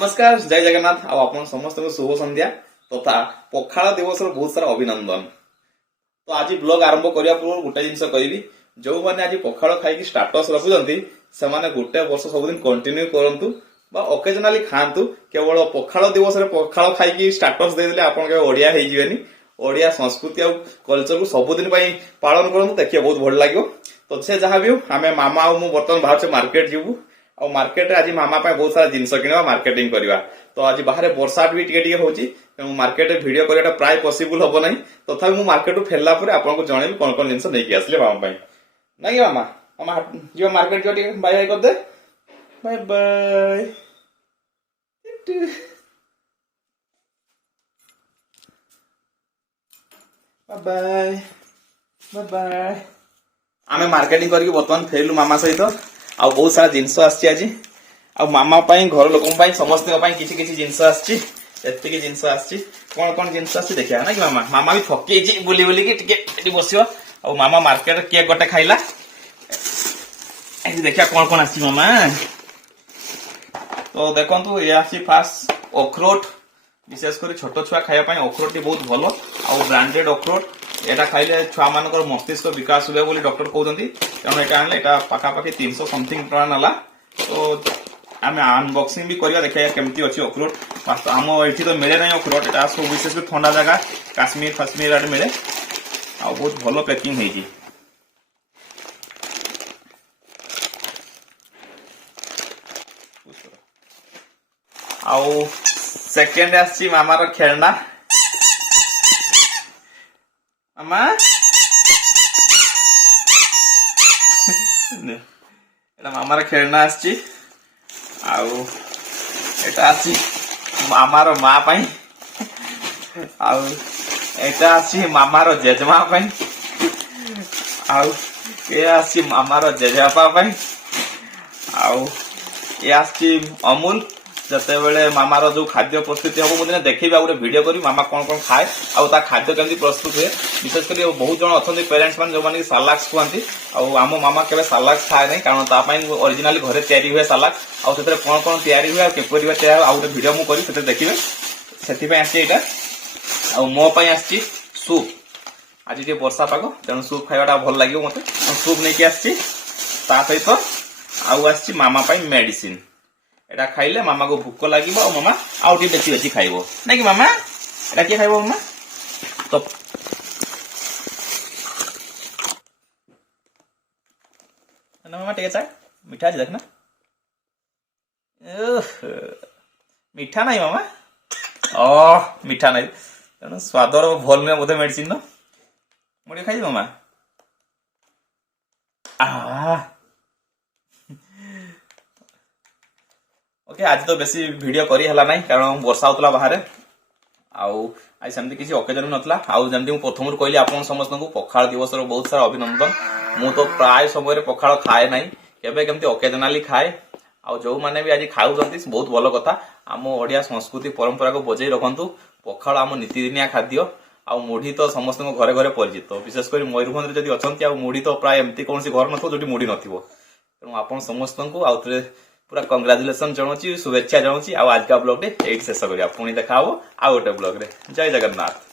नमस्कार जय जगन्नाथ आपण समस्त शुभ संध्या तथा पखाड़ दिवस बहुत सारा अभिनंदन। तो आज ब्लॉग आरंभ करने पूर्व गोटे जिन कहि जो मैंने आज पखाड़ खाई स्टाटस रखुंट से गोटे वर्ष सबुदिन कंटिन्यू करूँ ओकेजनाली खातु केवल पखाड़ दिवस पखाड़ खाई स्टाटस देदेले आप ओडिया ओडिया संस्कृति और कल्चर को सबुदिन पालन करूँ देखिए बहुत भल लगे। तो से जहाँ भी हो आम मामा और मुझे बर्तमान बाहर मार्केट जीवु और मार्केट आज मामा बहुत सारा जिनस किणवा मार्केटिंग करवा। तो आज बाहर वर्षा भी टिके होची तेणु मार्केट वीडियो करवाटा प्राय पॉसिबल हम ना तथा मुझे मार्केट फेरला आपको जनइबी कौन कौन जिन नहीं आसले मामा ना कि मामा मामा जी मार्केट जो बाय बाय करदे bye bye bye bye bye आमे मार्केटिंग करके बर्तमान फेरलु मामा सहित आ बहुत सारा जिनस आज आ मामा घर लोक समस्त किसी किसी जिनस आती जिनस आसी कौन कौन जिनस आसी देखा ना कि मामा मामा भी थकी बुली बुली की बस मामा मार्केट केक गोटे खाइला देखिया कौन कौन आसी मामा। तो देखो ये आसी फास्ट अखरोट विशेषकर छोट छुआ खाया अखरोट बहुत भल आ ब्रांडेड अखरोट एटा खाइले छुआ मान मस्तिष्क विकास हुए बोली डॉक्टर कहते तेणु यहाँ पाखापाखि 300 समथिंग टका नाला। तो आम अनबॉक्सिंग भी करवा देखा केमती अच्छी अखरोट आम ये तो मिले ना अखरोट एटा सब विशेष ठंडा जगह काश्मीर फाश्मीर आड़े मिले आ बहुत भल पैकिंग है। आउ सेकेंड आसी मामार खेलना मामा एटा मामार खेलना आसी आउ एटा आसी मामार माँ पाई आउ एटा आसी मामार जेजमा पाई आउ ये आसी मामार जेजेबापा पाई आउ ये आसी अमूल जते बेले मामार जो खाद्य प्रस्तुति हम मुझे देखा गोटे वीडियो करी मामा कौन कौन खाए आ खाद्य केमती प्रस्तुत हुए विशेषकर बहुत जन अच्छा पेरेन्ट्स मैंने जो मैंने सालाक्स कहती आम मामा केवे सालाक्स खाए ना कारण ओरिजिनाली घरे तैयारी हुए सालाक्स आते कौन कौन तैयारी हुए किपर तैयार आ गोटे वीडियो मुझे करी देखिए से आसो मो आसी सूप आज ये वर्षा पाग तेणु सूप खाइबाटा भल लगे मत सूप नहीं आसी सहित आउ आसी मामा मेडिसिन एटा खाइले मामा को भूक लगे और मामा आउ बेची बेची खाइब ना कि मामा एटा किए खाइब मामा। तो मामा टे चाय मीठा अच्छे देखना मीठा नहीं मामा मीठा नहीं तेणु स्वादर भल नुहे बोधे मेडिसिन मुझे खाई मामा ओके आज तो बेसी वीडियो करी हला नहीं कारण वर्षा होता बाहर आज सेमती किसी ओकेजन नथला जमती प्रथम कहली आप समस्त को पखाड़ दिवस बहुत सारा अभिनंदन। मु तो प्राय समय पखाड़ खाए ना केबे केमती ओकेजनाली खाए आ जो मैंने भी आज खाऊ बहुत भल कथा आम ओडिया संस्कृति परंपरा को बजाई रखु पखाड़ आम नीतिदिनिया खाद्य आ मुढ़ी तो समस्त घरे घरे परिचित विशेषकर मयूरभंज जब अच्छा मुढ़ी तो प्राय एमती कौन घर न जो मुढ़ी नू आप समस्त को आउ पूरा कंग्राचुलेसन जनाऊँ शुभेच्छा जनाऊँ आज का ब्लॉग ये शेष करा पुणी देखा आउ गोटे ब्लॉग रे जय जगन्नाथ।